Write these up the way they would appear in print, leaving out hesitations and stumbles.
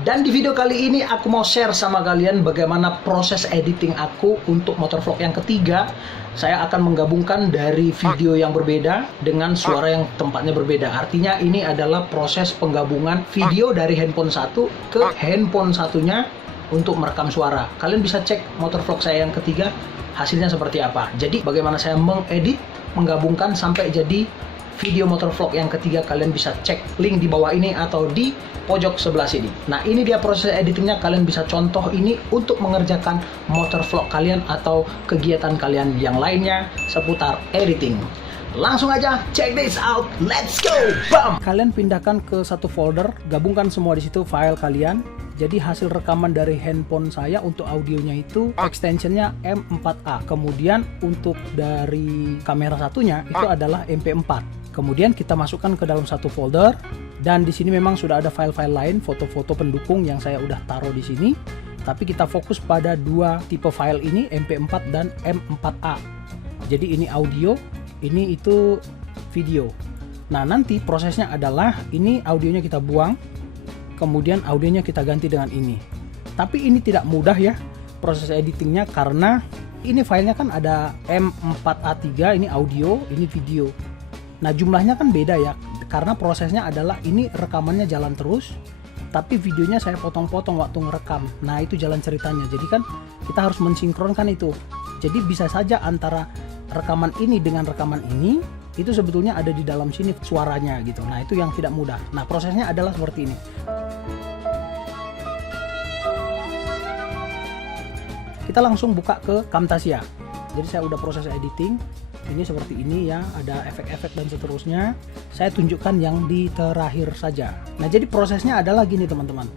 Dan di video kali ini aku mau share sama kalian bagaimana proses editing aku untuk motovlog yang ketiga. Saya akan menggabungkan dari video yang berbeda dengan suara yang tempatnya berbeda. Artinya ini adalah proses penggabungan video dari handphone satu ke handphone satunya untuk merekam suara. Kalian bisa cek motovlog saya yang ketiga hasilnya seperti apa. Jadi bagaimana saya mengedit, menggabungkan sampai jadi video motovlog yang ketiga, kalian bisa cek link di bawah ini atau di pojok sebelah sini. Nah, ini dia proses editingnya. Kalian bisa contoh ini untuk mengerjakan motovlog kalian atau kegiatan kalian yang lainnya seputar editing. Langsung aja check this out, let's go. Bam. Kalian pindahkan ke satu folder, gabungkan semua di situ file kalian. Jadi hasil rekaman dari handphone saya untuk audionya itu extensionnya M4A. Kemudian untuk dari kamera satunya itu adalah MP4. Kemudian kita masukkan ke dalam satu folder, dan di sini memang sudah ada file-file lain, foto-foto pendukung yang saya udah taruh di sini. Tapi kita fokus pada dua tipe file ini, MP4 dan M4A. Jadi ini audio, ini itu video. Nah, nanti prosesnya adalah ini audionya kita buang, kemudian audionya kita ganti dengan ini. Tapi ini tidak mudah ya proses editingnya, karena ini filenya kan ada M4A3, ini audio, ini video. Nah, jumlahnya kan beda ya, karena prosesnya adalah ini rekamannya jalan terus, tapi videonya saya potong-potong waktu ngerekam. Nah, itu jalan ceritanya. Jadi kan kita harus mensinkronkan itu. Jadi bisa saja antara rekaman ini dengan rekaman ini, itu sebetulnya ada di dalam sini suaranya gitu. Nah, itu yang tidak mudah. Nah, prosesnya adalah seperti ini. Kita langsung buka ke Camtasia. Jadi saya udah proses editing. Ini seperti ini ya, ada efek-efek dan seterusnya. Saya tunjukkan yang di terakhir saja. Nah, jadi prosesnya adalah gini teman-teman.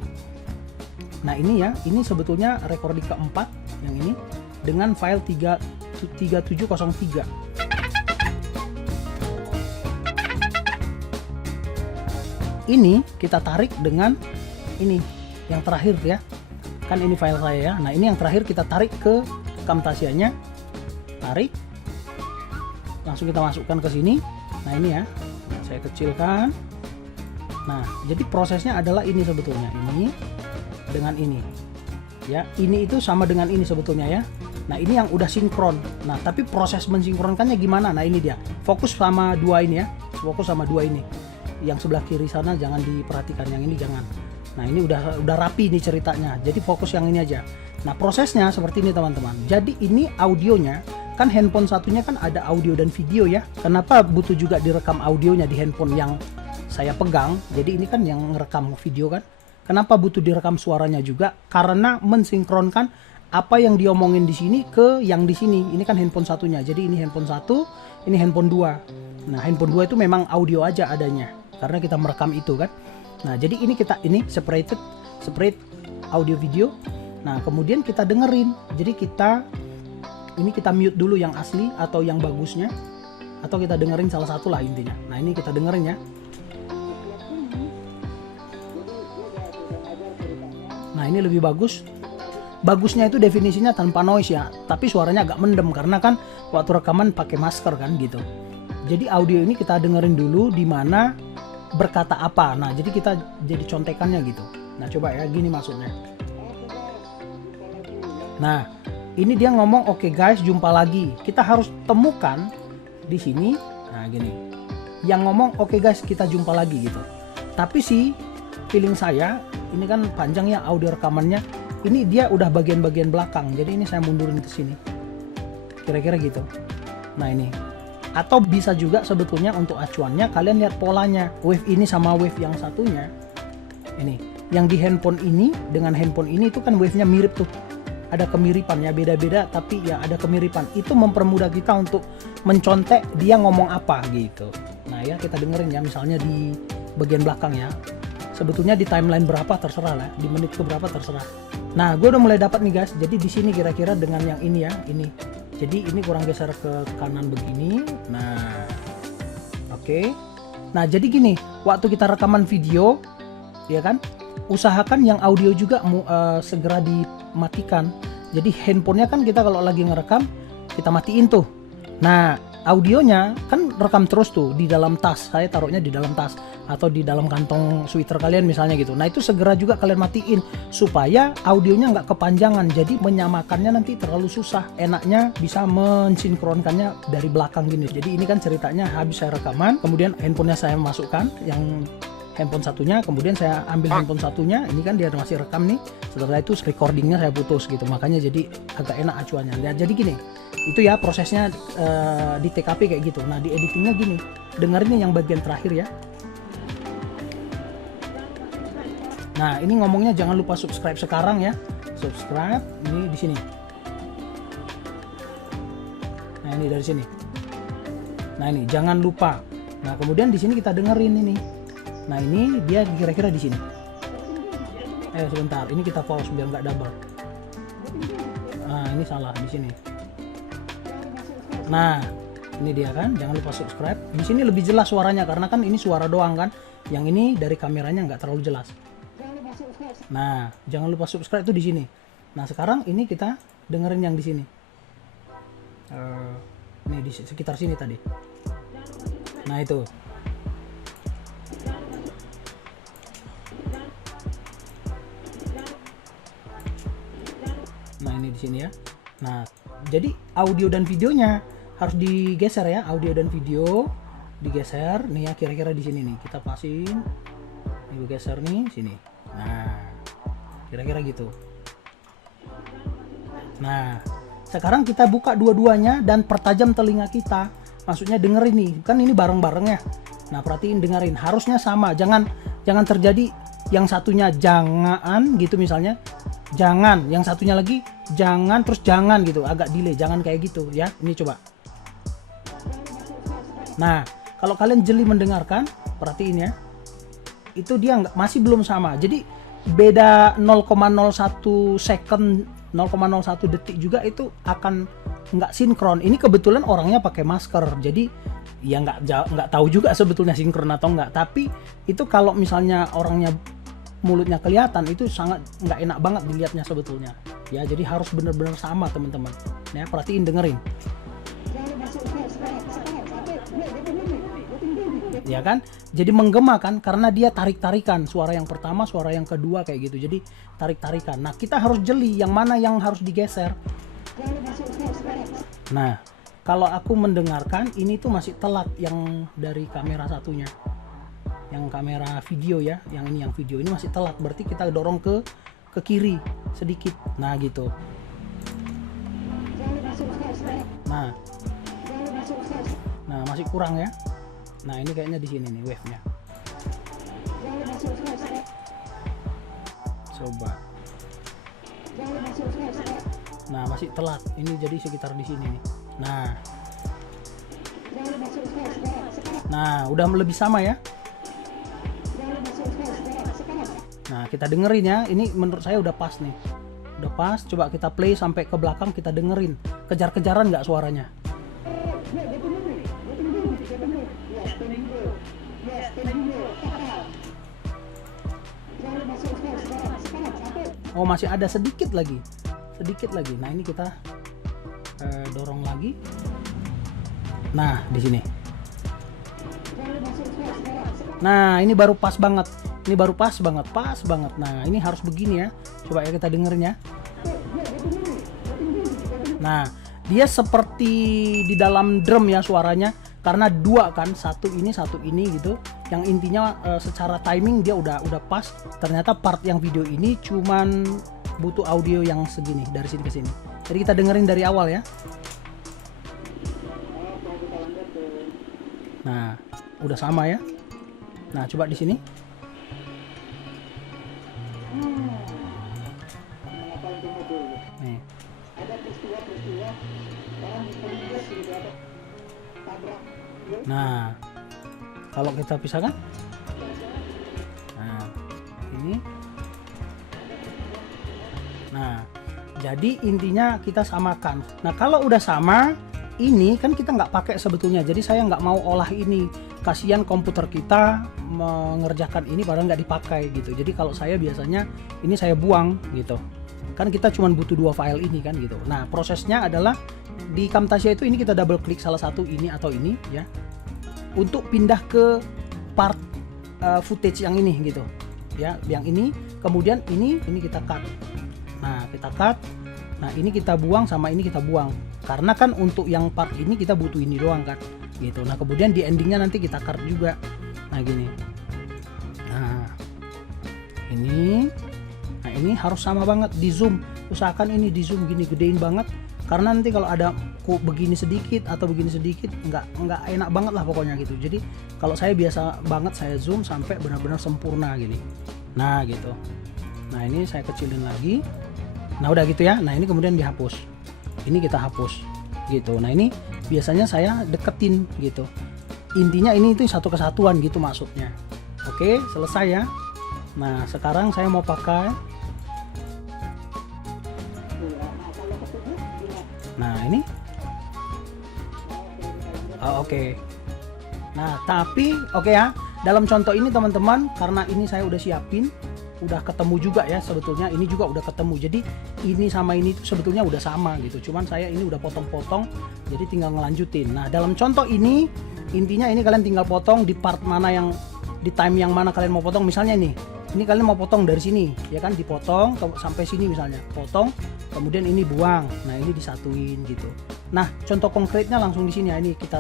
Nah, ini ya, ini sebetulnya recording keempat yang ini dengan file 3703. Ini kita tarik dengan ini yang terakhir ya. Kan ini file saya ya. Nah, ini yang terakhir kita tarik ke Camtasianya. Tarik. Langsung kita masukkan ke sini. Nah, ini ya, saya kecilkan. Nah, jadi prosesnya adalah ini sebetulnya, ini dengan ini ya, ini itu sama dengan ini sebetulnya ya. Nah, ini yang udah sinkron. Nah, tapi proses mensinkronkannya gimana? Nah, ini dia, fokus sama dua ini ya, fokus sama dua ini. Yang sebelah kiri sana jangan diperhatikan, yang ini jangan. Nah, ini udah rapi nih ceritanya, jadi fokus yang ini aja. Nah, prosesnya seperti ini teman-teman. Jadi ini audionya, kan handphone satunya kan ada audio dan video ya. Kenapa butuh juga direkam audionya di handphone yang saya pegang? Jadi ini kan yang ngerekam video kan. Kenapa butuh direkam suaranya juga? Karena mensinkronkan apa yang diomongin di sini ke yang di sini. Ini kan handphone satunya. Jadi ini handphone satu, ini handphone dua. Nah, handphone dua itu memang audio aja adanya karena kita merekam itu kan. Nah, jadi ini kita ini separate audio video. Nah, kemudian kita dengerin. Jadi kita mute dulu yang asli atau yang bagusnya, atau kita dengerin salah satu lah intinya. Nah, ini kita dengerin ya. Nah, ini lebih bagus. Bagusnya itu definisinya tanpa noise ya, tapi suaranya agak mendem karena kan waktu rekaman pakai masker kan gitu. Jadi audio ini kita dengerin dulu di mana berkata apa. Nah, jadi kita jadi contekannya gitu. Nah, coba ya, gini maksudnya. Nah, ini dia ngomong, oke guys, jumpa lagi. Kita harus temukan di sini. Nah, gini. Yang ngomong, oke guys, kita jumpa lagi gitu. Tapi sih feeling saya, ini kan panjang ya audio rekamannya. Ini dia udah bagian-bagian belakang. Jadi ini saya mundurin ke sini. Kira-kira gitu. Nah, ini. Atau bisa juga sebetulnya untuk acuannya kalian lihat polanya. Wave ini sama wave yang satunya. Ini. Yang di handphone ini dengan handphone ini itu kan wave-nya mirip tuh. Ada kemiripan ya, beda-beda tapi ya ada kemiripan. Itu mempermudah kita untuk mencontek dia ngomong apa gitu. Nah, ya kita dengerin ya, misalnya di bagian belakang ya. Sebetulnya di timeline berapa terserah lah, di menit ke berapa terserah. Nah, gue udah mulai dapat nih guys. Jadi di sini kira-kira dengan yang ini ya, ini. Jadi ini kurang geser ke kanan begini. Nah, oke. Nah, jadi gini, waktu kita rekaman video, ya kan, usahakan yang audio juga segera dimatikan. Jadi handphonenya kan kita kalau lagi ngerekam kita matiin tuh. Nah, audionya kan rekam terus tuh di dalam tas. Saya taruhnya di dalam tas atau di dalam kantong sweater kalian misalnya gitu. Nah itu segera juga kalian matiin supaya audionya nggak kepanjangan, jadi menyamakannya nanti terlalu susah. Enaknya bisa mensinkronkannya dari belakang gini. Jadi ini kan ceritanya habis saya rekaman, kemudian handphonenya saya masukkan yang handphone satunya, kemudian saya ambil handphone satunya, ini kan dia masih rekam nih, setelah itu recordingnya saya putus gitu, makanya jadi agak enak acuannya. Nah, jadi gini, itu ya prosesnya di TKP kayak gitu. Nah di editingnya gini, dengerin yang bagian terakhir ya. Nah ini ngomongnya jangan lupa subscribe sekarang ya, subscribe ini di sini. Nah ini dari sini. Nah ini jangan lupa. Nah kemudian di sini kita dengerin ini. Nah ini dia kira-kira di sini. Sebentar, ini kita pause biar nggak double. Nah ini salah di sini. Nah ini dia kan, jangan lupa subscribe. Di sini lebih jelas suaranya karena kan ini suara doang kan. Yang ini dari kameranya nggak terlalu jelas. Nah jangan lupa subscribe itu di sini. Nah sekarang ini kita dengerin yang di sini. Ini di sekitar sini tadi. Nah itu. Nah ini di sini ya. Nah jadi audio dan videonya harus digeser ya, audio dan video digeser nih ya, kira-kira di sini nih kita pasin, ini geser nih sini. Nah kira-kira gitu. Nah sekarang kita buka dua-duanya dan pertajam telinga kita, maksudnya dengerin nih, kan ini bareng-bareng ya. Nah perhatiin, dengerin, harusnya sama, jangan terjadi yang satunya jangan gitu misalnya, jangan, yang satunya lagi jangan, terus jangan gitu, agak delay, jangan kayak gitu ya. Ini coba. Nah kalau kalian jeli mendengarkan, perhatiin ya, itu dia masih belum sama, jadi beda 0,01 second, 0,01 detik juga itu akan nggak sinkron. Ini kebetulan orangnya pakai masker, jadi ya nggak tahu juga sebetulnya sinkron atau nggak. Tapi itu kalau misalnya orangnya mulutnya kelihatan, itu sangat nggak enak banget dilihatnya sebetulnya ya. Jadi harus benar-benar sama teman-teman ya, perhatiin, dengerin ya kan, jadi menggema kan karena dia tarik-tarikan, suara yang pertama, suara yang kedua kayak gitu, jadi tarik-tarikan. Nah kita harus jeli yang mana yang harus digeser. Nah kalau aku mendengarkan ini tuh masih telat yang dari kamera satunya, yang kamera video ya, yang ini yang video ini masih telat, berarti kita dorong ke kiri sedikit. Nah gitu. Nah masih kurang ya. Nah ini kayaknya di sini nih wave-nya. Coba. Nah masih telat, ini jadi sekitar di sini nih. Nah udah lebih sama ya. Nah kita dengerin ya, ini menurut saya udah pas nih, udah pas. Coba kita play sampai ke belakang, kita dengerin, kejar-kejaran nggak suaranya. Oh masih ada sedikit lagi. Nah ini kita dorong lagi. Nah di sini. Nah ini baru pas banget. Pas banget. Nah ini harus begini ya. Coba ya kita dengerin ya. Nah dia seperti di dalam drum ya suaranya, karena dua kan, satu ini gitu. Yang intinya secara timing dia udah pas. Ternyata part yang video ini cuman butuh audio yang segini, dari sini ke sini. Jadi kita dengerin dari awal ya. Nah udah sama ya. Nah coba di sini. Nih. Nah kalau kita pisahkan, nah ini, nah jadi intinya kita samakan. Nah kalau udah sama, ini kan kita nggak pakai sebetulnya, jadi saya nggak mau olah ini, kasihan komputer kita mengerjakan ini padahal nggak dipakai gitu. Jadi kalau saya biasanya ini saya buang gitu. kan kita cuma butuh 2 file ini kan gitu. Nah prosesnya adalah di Camtasia itu ini kita double klik salah satu ini atau ini ya, untuk pindah ke part footage yang ini gitu ya, yang ini. Kemudian ini kita cut. Nah kita cut, nah ini kita buang sama ini kita buang, karena kan untuk yang part ini kita butuh ini doang kan gitu. Nah kemudian di endingnya nanti kita cut juga. Nah gini, nah ini harus sama banget di zoom. Usahakan ini di zoom gini, gedein banget, karena nanti kalau ada begini sedikit atau begini sedikit nggak enak banget lah pokoknya gitu. Jadi kalau saya biasa banget saya zoom sampai benar-benar sempurna gini. Nah gitu. Nah ini saya kecilin lagi. Nah udah gitu ya. Nah ini kemudian dihapus. Ini kita hapus gitu. Nah ini biasanya saya deketin gitu. Intinya ini itu satu kesatuan gitu maksudnya. Oke, selesai ya. Nah sekarang saya mau pakai. Nah ini. Oke. Nah tapi oke ya. Dalam contoh ini teman-teman, karena ini saya udah siapin, udah ketemu juga ya sebetulnya, ini juga udah ketemu. Jadi ini sama ini tuh sebetulnya udah sama gitu. Cuman saya ini udah potong-potong, jadi tinggal ngelanjutin. Nah dalam contoh ini, intinya ini kalian tinggal potong di part mana yang, di time yang mana kalian mau potong. Misalnya ini kalian mau potong dari sini, ya kan, dipotong sampai sini misalnya, potong, kemudian ini buang. Nah ini disatuin gitu. Nah contoh konkretnya langsung di sini ya, ini kita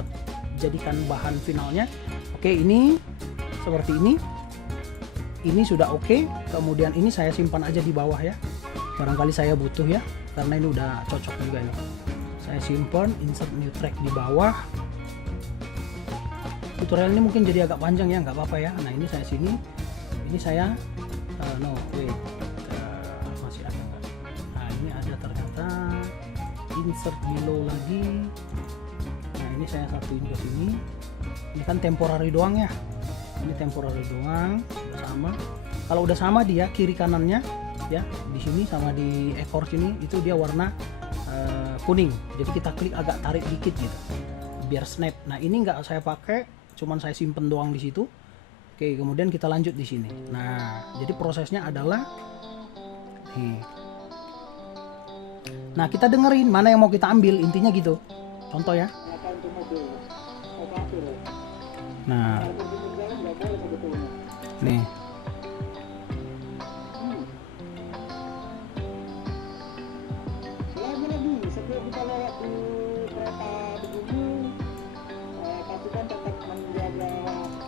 jadikan bahan finalnya. Oke, ini seperti ini sudah oke. Kemudian ini saya simpan aja di bawah ya, barangkali saya butuh ya, karena ini udah cocok juga ini. Saya simpan, insert new track di bawah. Tutorial ini mungkin jadi agak panjang ya, nggak apa-apa ya. Nah ini saya sini, ini saya masih ada nggak? Nah ini ada ternyata, insert below lagi. Nah ini saya satuin ke sini. Ini kan temporary doang ya. Ini temporary doang, udah sama. Kalau udah sama dia kiri kanannya ya, di sini sama di ekor sini itu dia warna kuning. Jadi kita klik agak tarik dikit gitu, biar snap. Nah ini nggak saya pakai, cuman saya simpen doang di situ. Oke, kemudian kita lanjut di sini. Nah jadi prosesnya adalah nih. Nah kita dengerin mana yang mau kita ambil, intinya gitu. Contoh ya. Nah nih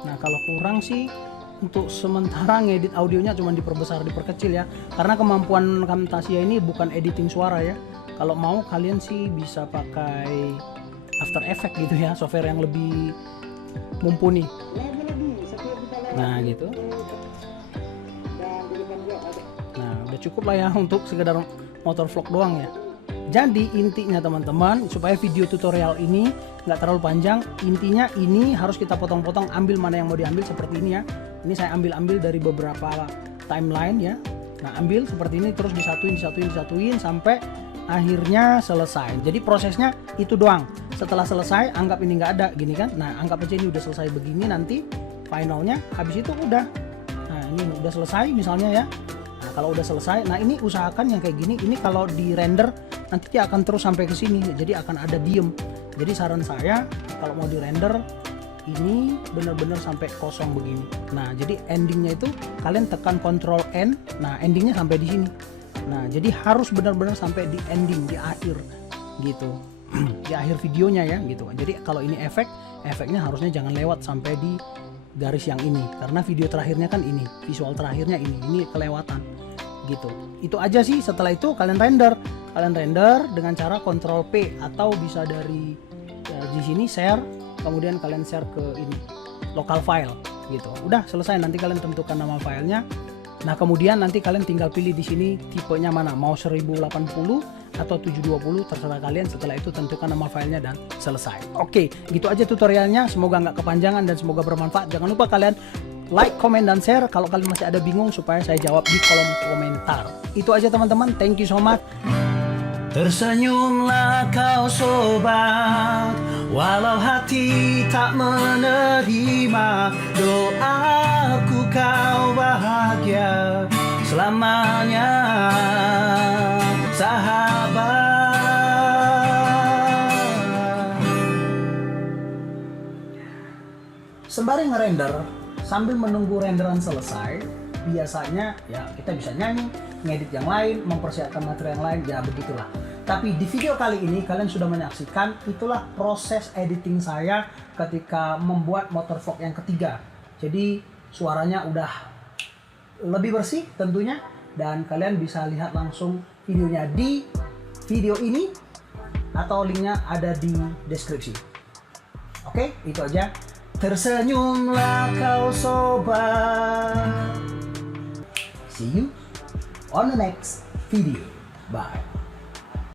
nah kalau kurang sih untuk sementara ngedit audionya cuma diperbesar, diperkecil ya, karena kemampuan Camtasia ini bukan editing suara ya. Kalau mau kalian sih bisa pakai After Effects gitu ya, software yang lebih mumpuni. Nah gitu. Nah udah cukup lah ya untuk sekedar motor vlog doang ya. Jadi intinya teman-teman, supaya video tutorial ini nggak terlalu panjang, intinya ini harus kita potong-potong, ambil mana yang mau diambil seperti ini ya. Ini saya ambil dari beberapa timeline ya. Nah ambil seperti ini, terus disatuin sampai akhirnya selesai. Jadi prosesnya itu doang. Setelah selesai, anggap ini nggak ada gini kan. Nah anggap aja ini udah selesai begini, nanti finalnya habis itu udah. Nah ini udah selesai misalnya ya. Nah kalau udah selesai, nah ini usahakan yang kayak gini, ini kalau di render nanti dia akan terus sampai ke sini, jadi akan ada diem. Jadi saran saya kalau mau di render ini benar-benar sampai kosong begini. Nah jadi endingnya itu kalian tekan Ctrl N, nah endingnya sampai di sini. Nah jadi harus benar-benar sampai di ending, di akhir gitu. Di akhir videonya ya gitu. Jadi kalau ini efeknya harusnya jangan lewat sampai di garis yang ini, karena video terakhirnya kan ini, visual terakhirnya ini kelewatan gitu. Itu aja sih. Setelah itu kalian render dengan cara Ctrl P, atau bisa dari ya, di sini share, kemudian kalian share ke ini local file gitu. Udah selesai, nanti kalian tentukan nama filenya. Nah kemudian nanti kalian tinggal pilih di sini tipenya mana, mau 1080 atau 720, terserah kalian. Setelah itu tentukan nama filenya dan selesai. Oke, gitu aja tutorialnya. Semoga nggak kepanjangan dan semoga bermanfaat. Jangan lupa kalian like, comment, dan share kalau kalian masih ada bingung, supaya saya jawab di kolom komentar. Itu aja teman-teman, thank you so much. Tersenyumlah kau sobat, walau hati tak menerima. Doaku kau bahagia selamanya, sahabat. Sembari ngerender, sambil menunggu renderan selesai, biasanya ya kita bisa nyanyi, ngedit yang lain, mempersiapkan materi yang lain, ya begitulah. Tapi di video kali ini kalian sudah menyaksikan itulah proses editing saya ketika membuat motovlog yang ketiga. Jadi suaranya udah lebih bersih tentunya, dan kalian bisa lihat langsung videonya di video ini atau linknya ada di deskripsi. Oke, itu aja. Tersenyumlah kau sobat. See you on the next video. Bye.